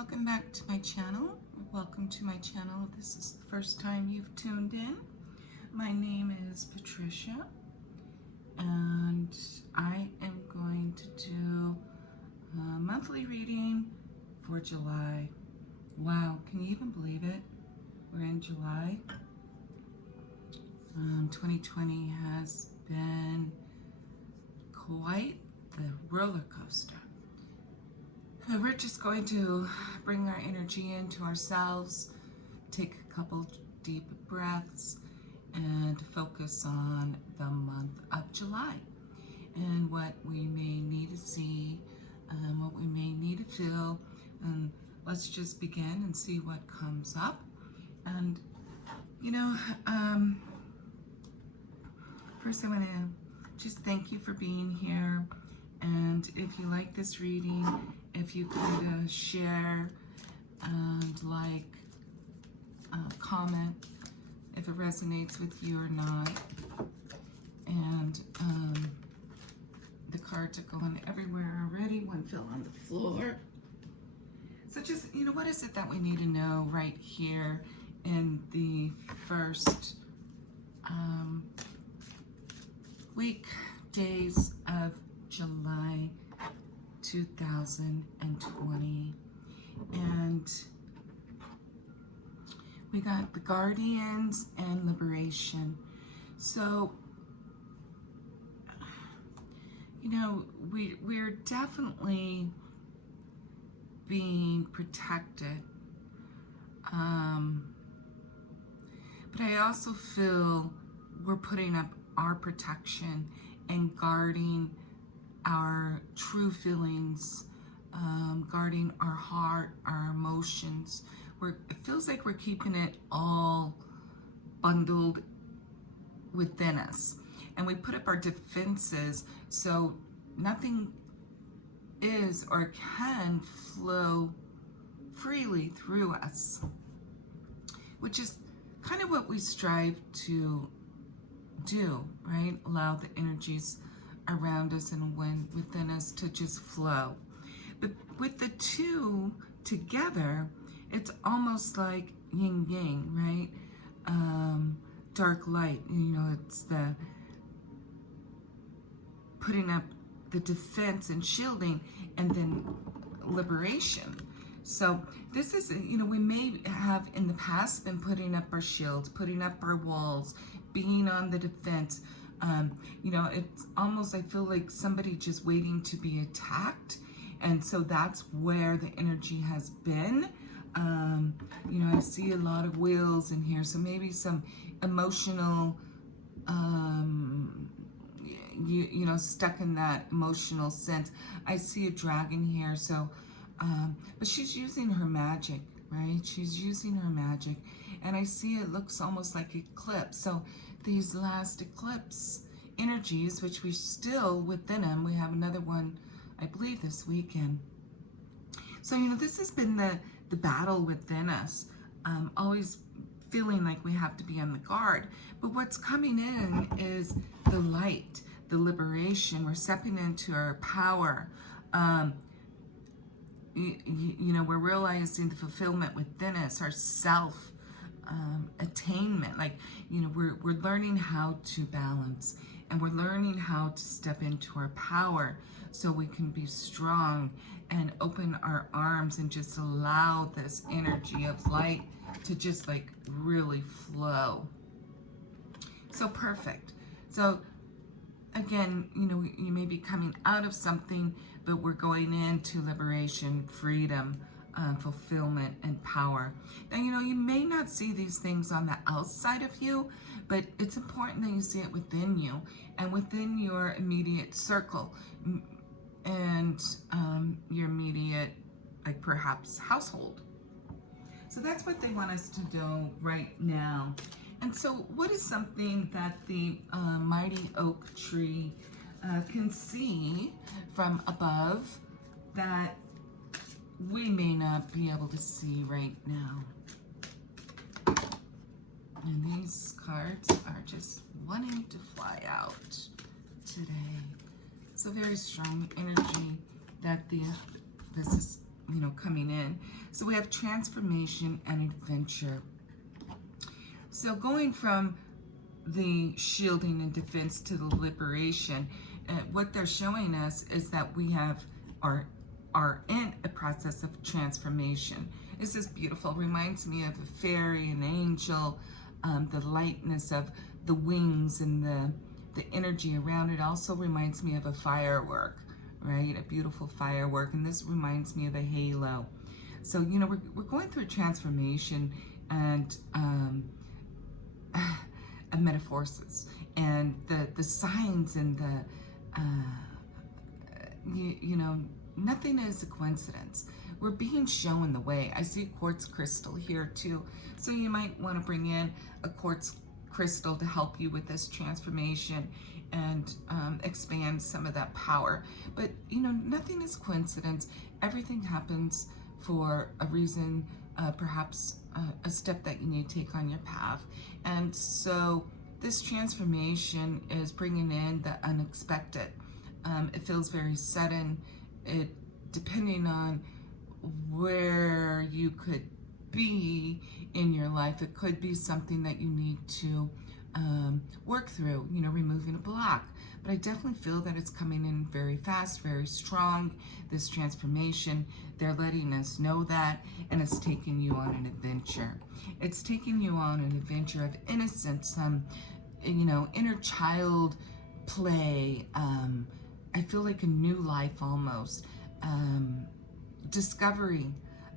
Welcome back to my channel. Welcome to my channel if this is the first time you've tuned in. My name is Patricia and I am going to do a monthly reading for July. Wow, can you even believe it? We're in July. 2020 has been quite the roller coaster. So we're just going to bring our energy into ourselves, take a couple deep breaths, and focus on the month of July and what we may need to see, what we may need to feel, and let's just begin and see what comes up. And first I want to just thank you for being here, and if you like this reading, if you could share and comment if it resonates with you or not. And the cards are going everywhere already. One fell on the floor. So just, what is it that we need to know right here in the first weekdays of July 2020, and we got the Guardians and Liberation. So we're definitely being protected, but I also feel we're putting up our protection and guarding our true feelings, guarding our heart, our emotions. It feels like we're keeping it all bundled within us. And we put up our defenses so nothing is or can flow freely through us, which is kind of what we strive to do, right? Allow the energies around us and within us to just flow. But with the two together, it's almost like yin yang, right? Dark light, it's the putting up the defense and shielding, and then liberation. So this is, we may have in the past been putting up our shields, putting up our walls, being on the defense. It's almost, I feel like somebody just waiting to be attacked. And so that's where the energy has been. I see a lot of wheels in here. So maybe some emotional, stuck in that emotional sense. I see a dragon here. So, but she's using her magic, right? She's using her magic. And I see it looks almost like eclipse. So these last eclipse energies, which we still within them, we have another one, I believe, this weekend. So, this has been the battle within us, always feeling like we have to be on the guard. But what's coming in is the light, the liberation. We're stepping into our power. We're realizing the fulfillment within us, our self attainment. We're learning how to balance, and we're learning how to step into our power so we can be strong and open our arms and just allow this energy of light to just really flow. So perfect. So again, you may be coming out of something, but we're going into liberation, freedom, fulfillment, and power. Now, you may not see these things on the outside of you, but it's important that you see it within you and within your immediate circle and your immediate, perhaps household. So that's what they want us to do right now. And so what is something that the mighty oak tree can see from above that we may not be able to see right now? And these cards are just wanting to fly out today. It's a very strong energy that this is, coming in. So we have transformation and adventure. So going from the shielding and defense to the liberation, what they're showing us is that we are in a process of transformation. This is beautiful. Reminds me of a fairy, an angel, the lightness of the wings and the energy around it. Also reminds me of a firework, right? A beautiful firework. And this reminds me of a halo. So, you know, we're going through a transformation and metaphors and the signs and the, you know, nothing is a coincidence. We're being shown the way. I see quartz crystal here too. So you might want to bring in a quartz crystal to help you with this transformation and expand some of that power. But, you know, nothing is coincidence. Everything happens for a reason, perhaps a step that you need to take on your path. And so this transformation is bringing in the unexpected. It feels very sudden. Depending on where you could be in your life, it could be something that you need to work through, you know, removing a block. But I definitely feel that it's coming in very fast, very strong, this transformation. They're letting us know that, and it's taking you on an adventure. It's taking you on an adventure of innocence, you know, inner child play. I feel like a new life almost. Discovery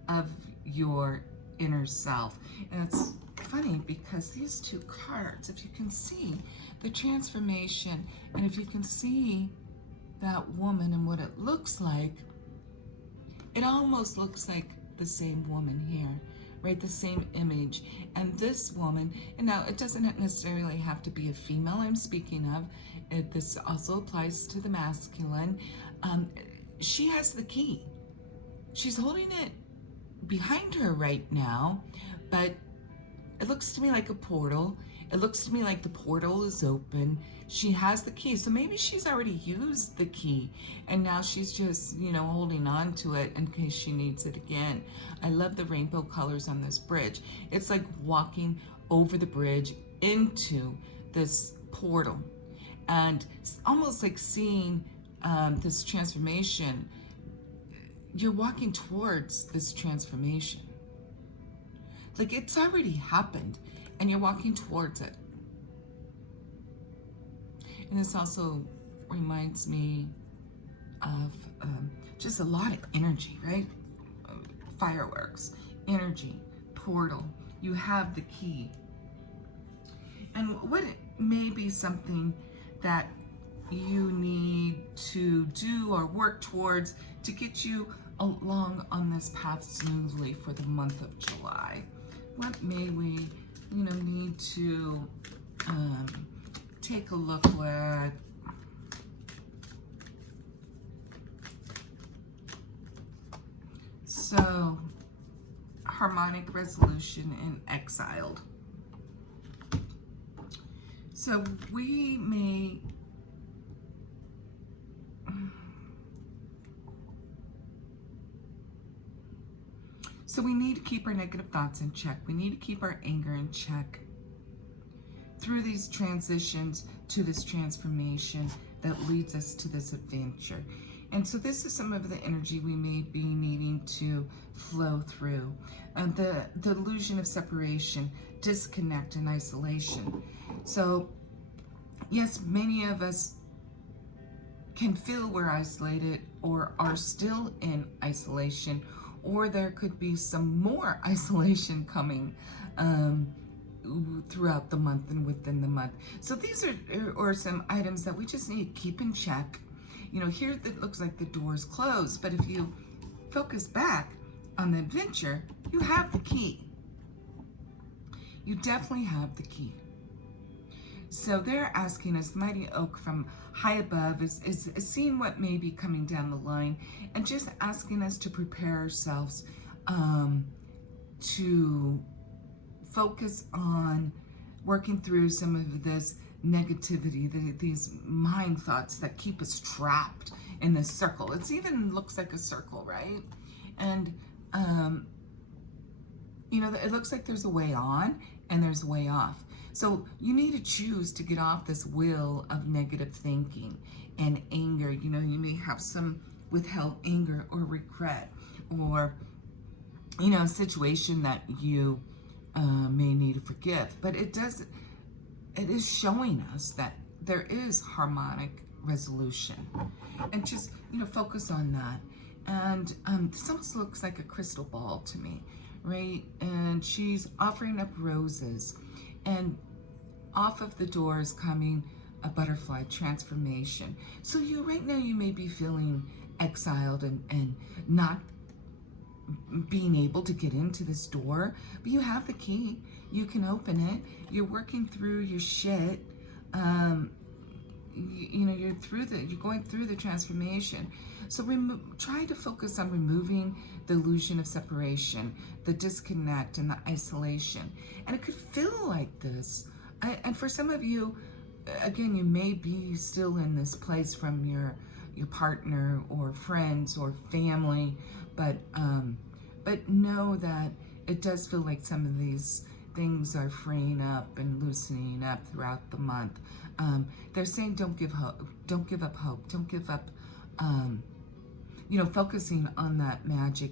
of your inner self. And it's funny because these two cards, if you can see the transformation and if you can see that woman and what it looks like, it almost looks like the same woman here, right? The same image. And this woman, and now it doesn't necessarily have to be a female I'm speaking of. This also applies to the masculine. She has the key. She's holding it behind her right now, but it looks to me like a portal. It looks to me like the portal is open. She has the key. So maybe she's already used the key and now she's just, you know, holding on to it in case she needs it again. I love the rainbow colors on this bridge. It's like walking over the bridge into this portal and it's almost like seeing this transformation. You're walking towards this transformation. Like it's already happened and you're walking towards it. And this also reminds me of just a lot of energy, right? Fireworks, energy, portal. You have the key. And what may be something that you need to do or work towards to get you along on this path smoothly for the month of July? What may we, you know, need to take a look at? So, harmonic resolution and exiled. So we may So we need to keep our negative thoughts in check. We need to keep our anger in check through these transitions to this transformation that leads us to this adventure. And so this is some of the energy we may be needing to flow through. The illusion of separation, disconnect, and isolation. So yes, many of us can feel we're isolated or are still in isolation, or there could be some more isolation coming throughout the month and within the month. So these are some items that we just need to keep in check. You know, here it looks like the door's closed, but if you focus back on the adventure, you have the key. You definitely have the key. So they're asking us, mighty oak from high above is seeing what may be coming down the line and just asking us to prepare ourselves to focus on working through some of this negativity, these mind thoughts that keep us trapped in this circle. It even looks like a circle, right? And You know, it looks like there's a way on and there's a way off. So you need to choose to get off this wheel of negative thinking and anger. You know, you may have some withheld anger or regret, or, you know, a situation that you may need to forgive. But it is showing us that there is harmonic resolution. And just, you know, focus on that. And this almost looks like a crystal ball to me, right? And she's offering up roses, and off of the door is coming a butterfly transformation. So right now you may be feeling exiled and not being able to get into this door, but you have the key. You can open it. You're working through your shit. You know, you're going through the transformation. So try to focus on removing the illusion of separation, the disconnect, and the isolation. And it could feel like this. And for some of you, again, you may be still in this place from your partner or friends or family, but know that it does feel like some of these things are freeing up and loosening up throughout the month. They're saying don't give up hope, don't give up, you know, focusing on that magic,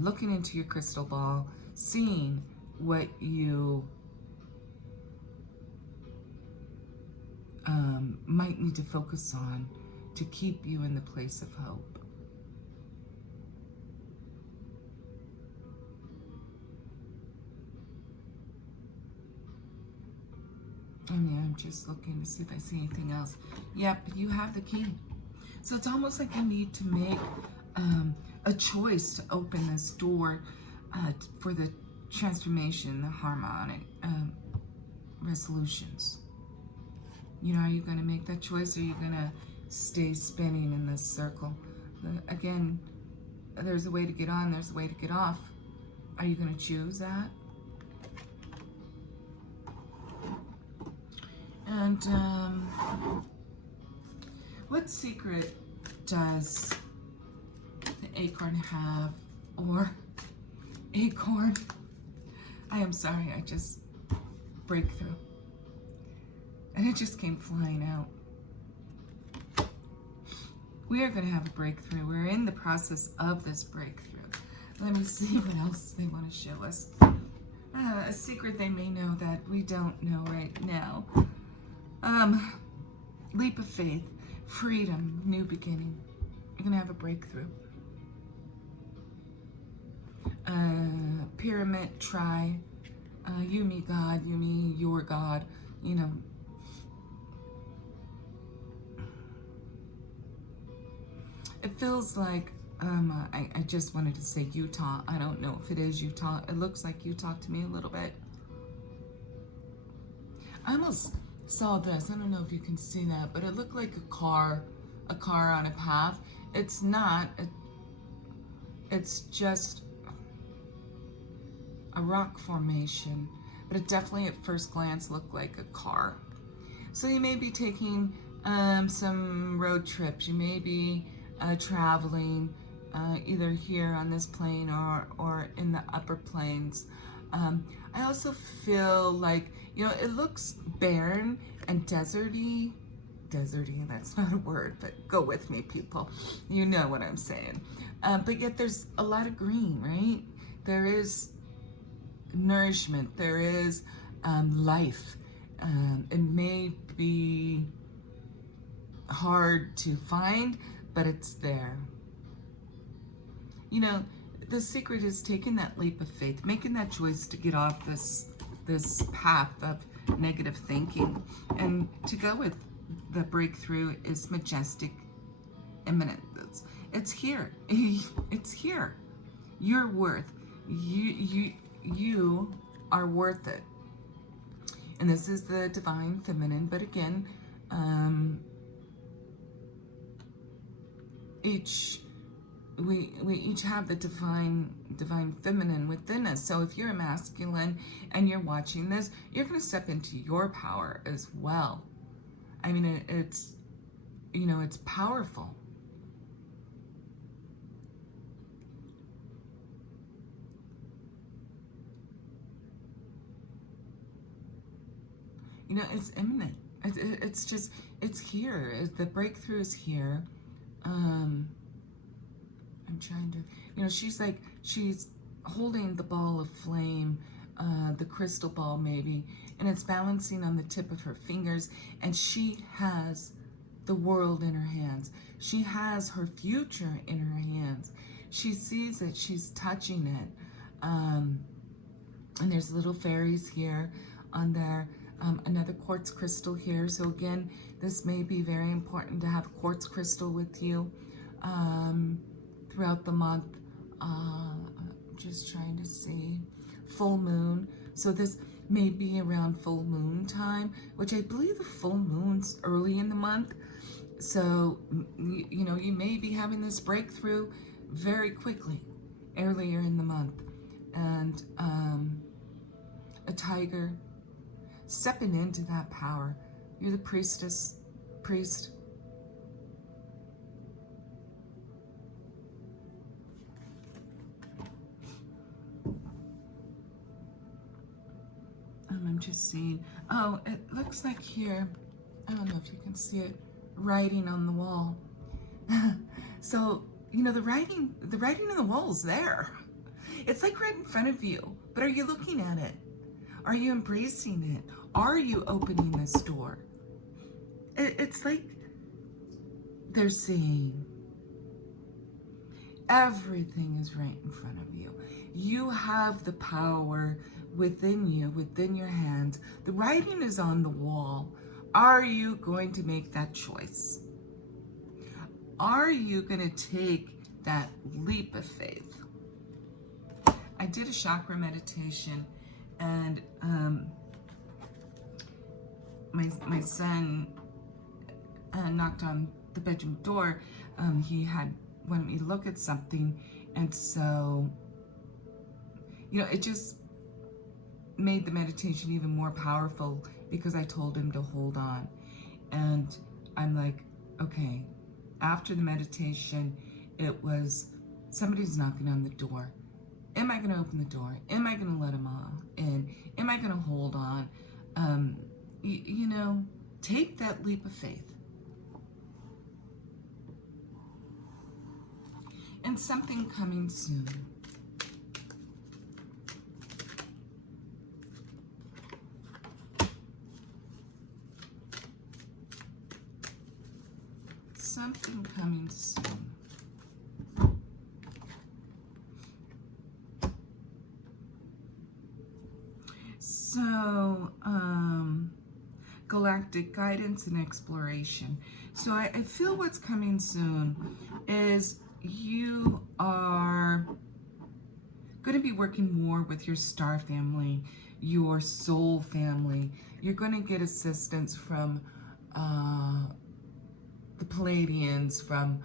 looking into your crystal ball, seeing what you might need to focus on to keep you in the place of hope. And yeah, I'm just looking to see if I see anything else. Yep, you have the key. So it's almost like you need to make a choice to open this door for the transformation, the harmonic resolutions. You know, are you going to make that choice, or are you going to stay spinning in this circle? Again, there's a way to get on, there's a way to get off. Are you going to choose that? And what secret does the acorn have? Or acorn? I am sorry, I just breakthrough. And it just came flying out. We are going to have a breakthrough. We're in the process of this breakthrough. Let me see what else they want to show us. A secret they may know that we don't know right now. Leap of faith, freedom, new beginning. You're going to have a breakthrough. Pyramid, try. You, me, God. You, me, your God. You know. It feels like, I just wanted to say Utah. I don't know if it is Utah. It looks like Utah to me a little bit. I almost saw this. I don't know if you can see that, but it looked like a car on a path. It's not. It's just a rock formation, but it definitely at first glance looked like a car. So you may be taking some road trips. You may be traveling either here on this plane or in the upper plains. I also feel like, you know, it looks barren and deserty, that's not a word, but go with me, people. You know what I'm saying. But yet there's a lot of green, right? There is nourishment, there is life. It may be hard to find, but it's there. You know, the secret is taking that leap of faith, making that choice to get off this path of negative thinking, and to go with the breakthrough is majestic, imminent. It's here. It's here. You're worth. You are worth it. And this is the divine feminine, but again, we each have the divine feminine within us. So if you're a masculine and you're watching this, you're going to step into your power as well. I mean, it's, you know, it's powerful. You know, it's imminent. It's just, it's here. The breakthrough is here. I'm trying to, you know, she's like, she's holding the ball of flame, the crystal ball maybe, and it's balancing on the tip of her fingers, and she has the world in her hands. She has her future in her hands. She sees it, she's touching it. And there's little fairies here on there. Another quartz crystal here. So again, this may be very important to have quartz crystal with you throughout the month. I'm just trying to see. Full moon. So this may be around full moon time, which I believe the full moon's early in the month. So, you know, you may be having this breakthrough very quickly, earlier in the month. And a tiger, stepping into that power. You're the priest. I'm just seeing, oh, it looks like here, I don't know if you can see it, writing on the wall. So, you know, the writing on the wall is there. It's like right in front of you, but are you looking at it? Are you embracing it? Are you opening this door? It's like they're saying, everything is right in front of you. You have the power within you, within your hands. The writing is on the wall. Are you going to make that choice? Are you going to take that leap of faith? I did a chakra meditation, and my son knocked on the bedroom door. He had wanted me to look at something, and so, you know, it just made the meditation even more powerful because I told him to hold on. And I'm like, okay, after the meditation, it was, somebody's knocking on the door. Am I going to open the door? Am I going to let him in? Am I going to hold on? You know, take that leap of faith. And something coming soon. Something coming soon. So, galactic guidance and exploration. So I feel what's coming soon is you are going to be working more with your star family, your soul family. You're going to get assistance from the Palladians, from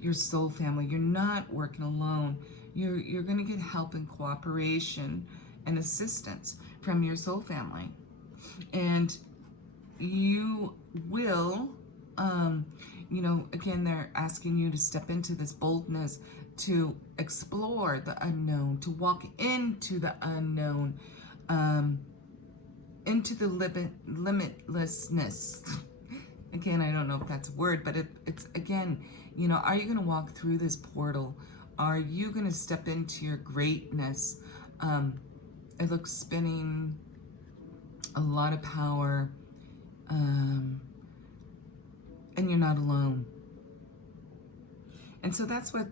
your soul family. You're not working alone. You're going to get help and cooperation and assistance from your soul family. And you will, you know, again, they're asking you to step into this boldness, to explore the unknown, to walk into the unknown, into the limitlessness. Again, I don't know if that's a word, but it's, again, you know, are you going to walk through this portal? Are you going to step into your greatness? It looks spinning, a lot of power, and you're not alone. And so that's what's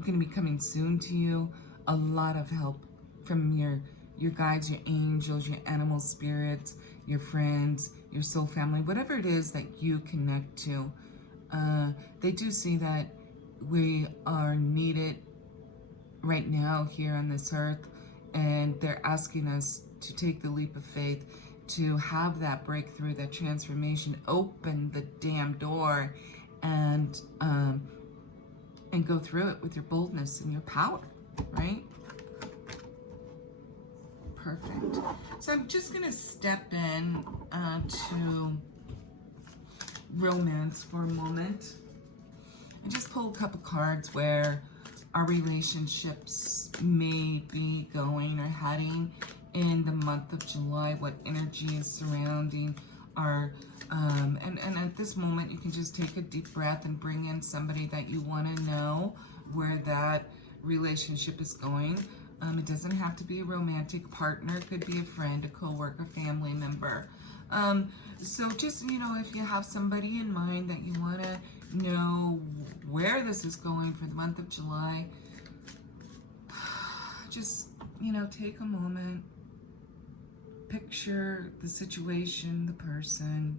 going to be coming soon to you. A lot of help from your guides, your angels, your animal spirits, your friends, your soul family, whatever it is that you connect to. They do see that we are needed right now here on this earth, and they're asking us to take the leap of faith, to have that breakthrough, that transformation, open the damn door, and go through it with your boldness and your power, right? Perfect. So I'm just going to step in to romance for a moment. I just pulled a couple cards where our relationships may be going or heading, in the month of July, what energy is surrounding our, and at this moment, you can just take a deep breath and bring in somebody that you want to know where that relationship is going. It doesn't have to be a romantic partner. It could be a friend, a co-worker, family member. So just, if you have somebody in mind that you want to know where this is going for the month of July, just, take a moment, picture the situation, the person.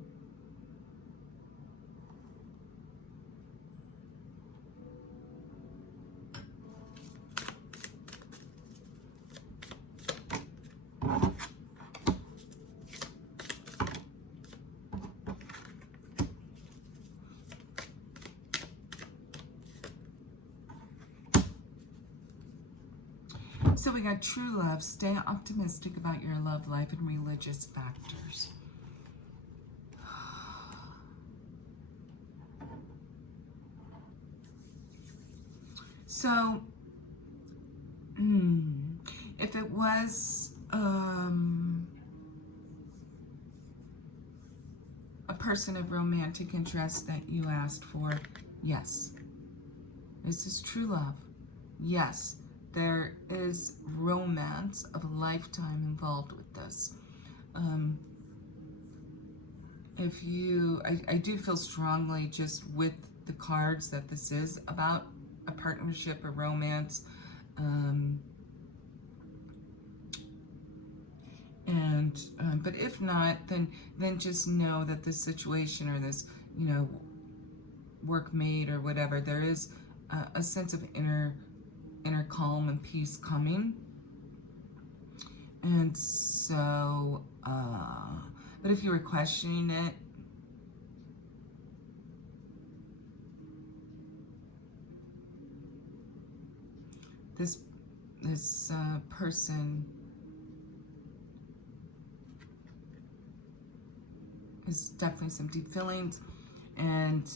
So we got true love, stay optimistic about your love life, and religious factors. So, if it was a person of romantic interest that you asked for, yes. This is true love. Yes. There is romance of a lifetime involved with this. I do feel strongly just with the cards that this is about a partnership, a romance. But if not, then just know that this situation or this, workmate or whatever, there is a sense of inner calm and peace coming. And so, but if you were questioning it, this person is definitely some deep feelings, and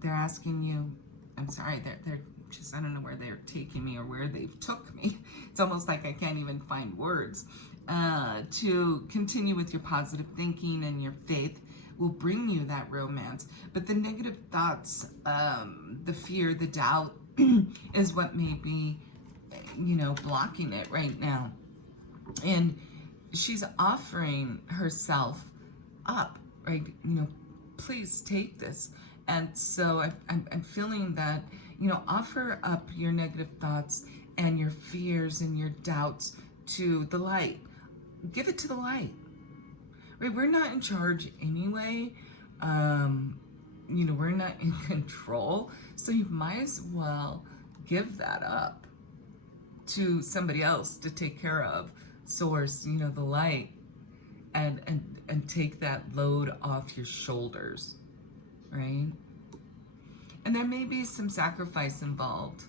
they're asking you, I'm sorry, they're just, I don't know where they're taking me or where they've took me. It's almost like I can't even find words. To continue with your positive thinking, and your faith will bring you that romance. But the negative thoughts, the fear, the doubt is what may be, blocking it right now. And she's offering herself up, right? Please take this. And so I'm feeling that, offer up your negative thoughts and your fears and your doubts to the light. Give it to the light. Right? We're not in charge anyway. We're not in control. So you might as well give that up to somebody else to take care of. Source, the light, and take that load off your shoulders, right? And there may be some sacrifice involved,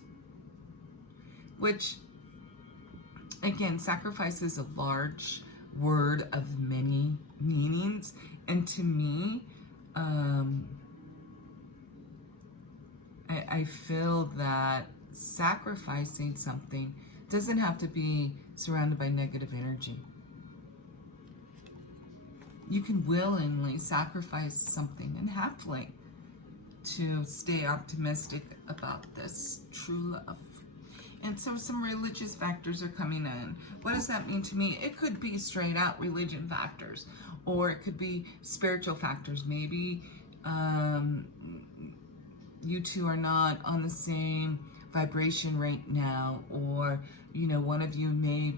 which, again, sacrifice is a large word of many meanings. And to me, I feel that sacrificing something doesn't have to be surrounded by negative energy. You can willingly sacrifice something and happily to stay optimistic about this true love. And so some religious factors are coming in. What does that mean to me? It could be straight out religion factors, or it could be spiritual factors. Maybe you two are not on the same vibration right now, or one of you may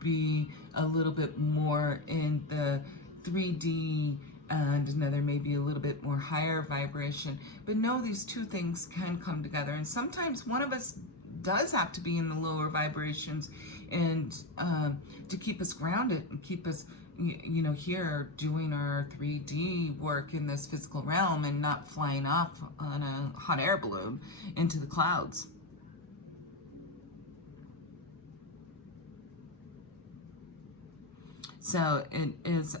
be a little bit more in the 3D and another may be a little bit more higher vibration. But no, these two things can come together, and sometimes one of us does have to be in the lower vibrations, and to keep us grounded and keep us here doing our 3D work in this physical realm and not flying off on a hot air balloon into the clouds. So it is,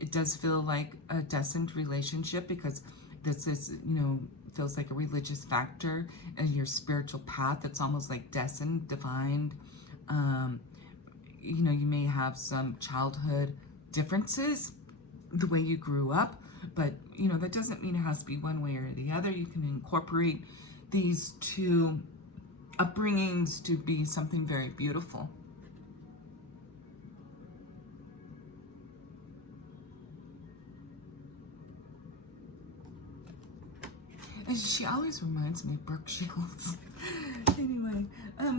it does feel like a destined relationship, because this is, feels like a religious factor in your spiritual path. It's almost like destined, defined. you know, you may have some childhood differences, the way you grew up, but, you know, that doesn't mean it has to be one way or the other. You can incorporate these two upbringings to be something very beautiful. And she always reminds me of Brooke Shields. Anyway,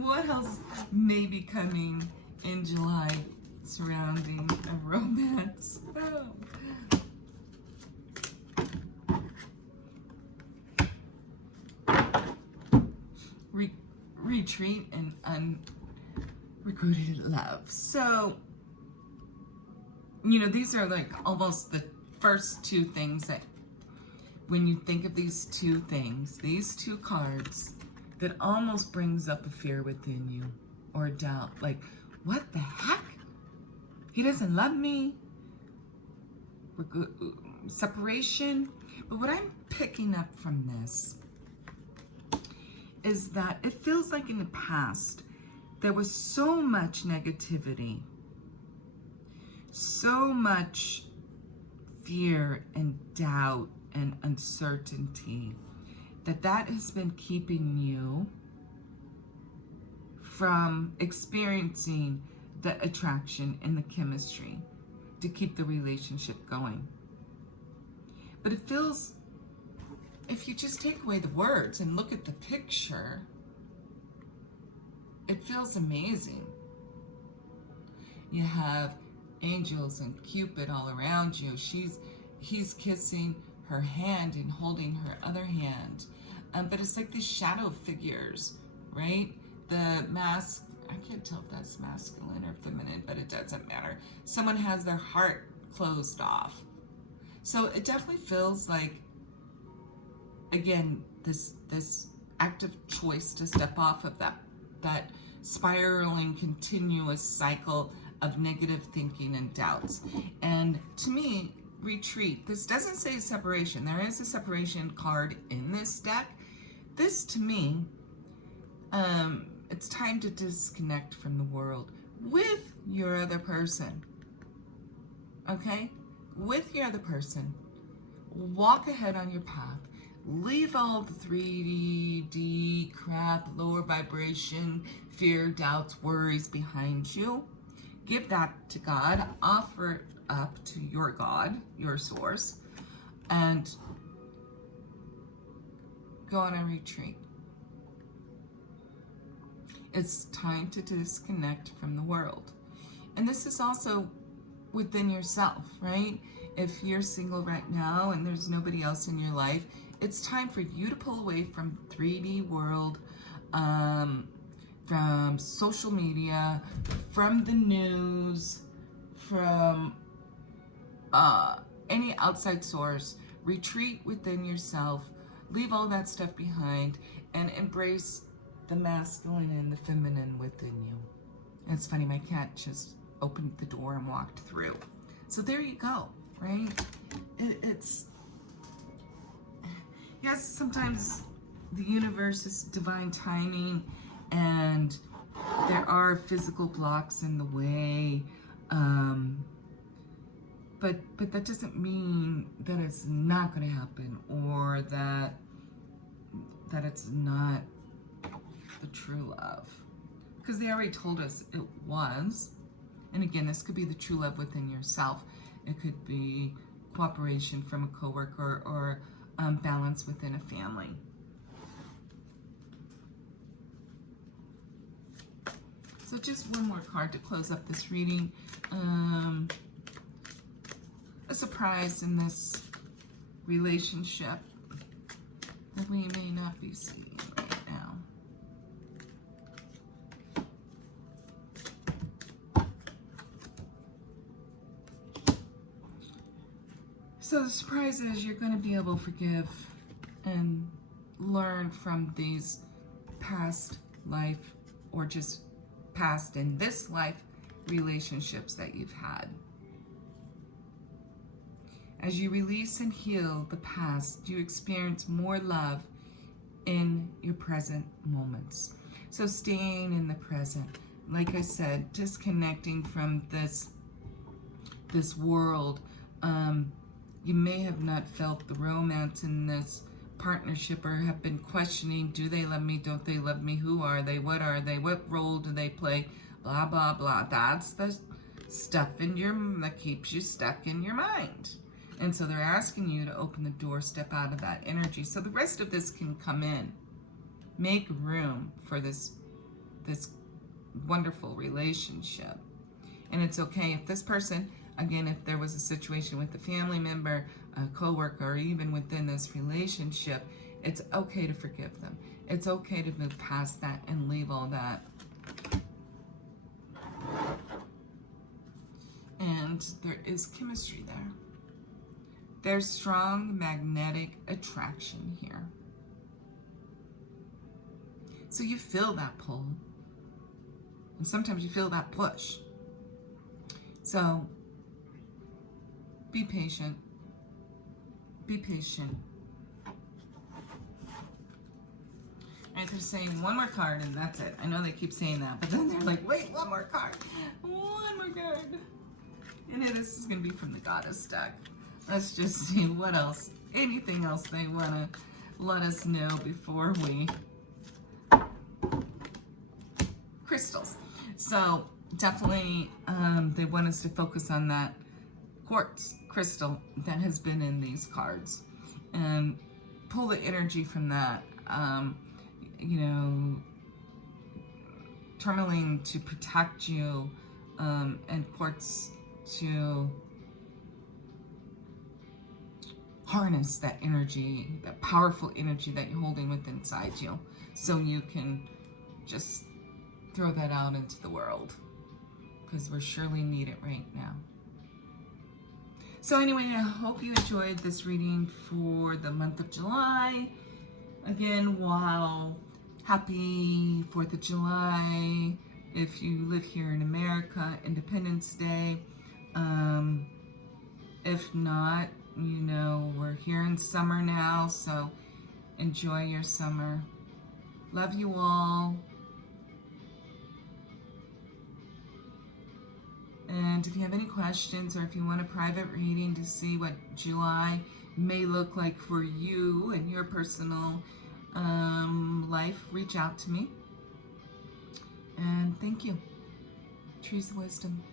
what else may be coming in July surrounding a romance? Oh. Retreat and unrecruited love. So, you know, these are like almost the first two things that, when you think of these two things, these two cards, that almost brings up a fear within you or doubt. Like, what the heck? He doesn't love me. Separation. But what I'm picking up from this is that it feels like in the past there was so much negativity, so much fear and doubt and uncertainty, that has been keeping you from experiencing the attraction and the chemistry to keep the relationship going. But it feels, if you just take away the words and look at the picture, it feels amazing. You have angels and Cupid all around you. He's kissing her hand and holding her other hand. But it's like these shadow figures, right? The mask, I can't tell if that's masculine or feminine, but it doesn't matter. Someone has their heart closed off. So it definitely feels like, again, this active choice to step off of that spiraling continuous cycle of negative thinking and doubts. And to me, retreat, this doesn't say separation. There is a separation card in this deck. This, to me, it's time to disconnect from the world with your other person. Okay? With your other person. Walk ahead on your path. Leave all the 3D crap, lower vibration, fear, doubts, worries behind you. Give that to God. Offer it up to your God, your source, and go on a retreat. It's time to disconnect from the world. And this is also within yourself, right? If you're single right now and there's nobody else in your life, it's time for you to pull away from 3D world, from social media, from the news, from any outside source. Retreat within yourself. Leave all that stuff behind and embrace the masculine and the feminine within you. And it's funny, my cat just opened the door and walked through. So there you go, right? It's yes, sometimes the universe is divine timing and there are physical blocks in the way, but that doesn't mean that it's not going to happen, or that it's not the true love, because they already told us it was. And again, this could be the true love within yourself. It could be cooperation from a coworker, or balance within a family. So just one more card to close up this reading. A surprise in this relationship that we may not be seeing right now. So the surprise is you're going to be able to forgive and learn from these past life, or just past in this life, relationships that you've had. As you release and heal the past, you experience more love in your present moments. So staying in the present, like I said, disconnecting from this world. You may have not felt the romance in this partnership, or have been questioning, do they love me, don't they love me, who are they, what role do they play, blah blah blah. That's the stuff that keeps you stuck in your mind. And so they're asking you to open the door, step out of that energy, so the rest of this can come in. Make room for this wonderful relationship. And it's okay if this person, again, if there was a situation with a family member, a coworker, or even within this relationship, it's okay to forgive them. It's okay to move past that and leave all that. And there is chemistry there. There's strong magnetic attraction here. So you feel that pull. And sometimes you feel that push. So be patient. Be patient. Right, they're saying one more card and that's it. I know they keep saying that, but then they're like, wait, one more card. One more card. And this is going to be from the Goddess deck. Let's just see what else, anything else they want to let us know before we... Crystals. So definitely they want us to focus on that quartz crystal that has been in these cards and pull the energy from that. You know, tourmaline to protect you, and quartz to harness that energy, that powerful energy that you're holding within inside you, so you can just throw that out into the world, because we surely need it right now. So anyway, I hope you enjoyed this reading for the month of July. Again, wow, happy 4th of July if you live here in America, Independence Day. If not, you know, we're here in summer now, so enjoy your summer. Love you all. And if you have any questions, or if you want a private reading to see what July may look like for you and your personal life, reach out to me. And thank you. Trees of Wisdom.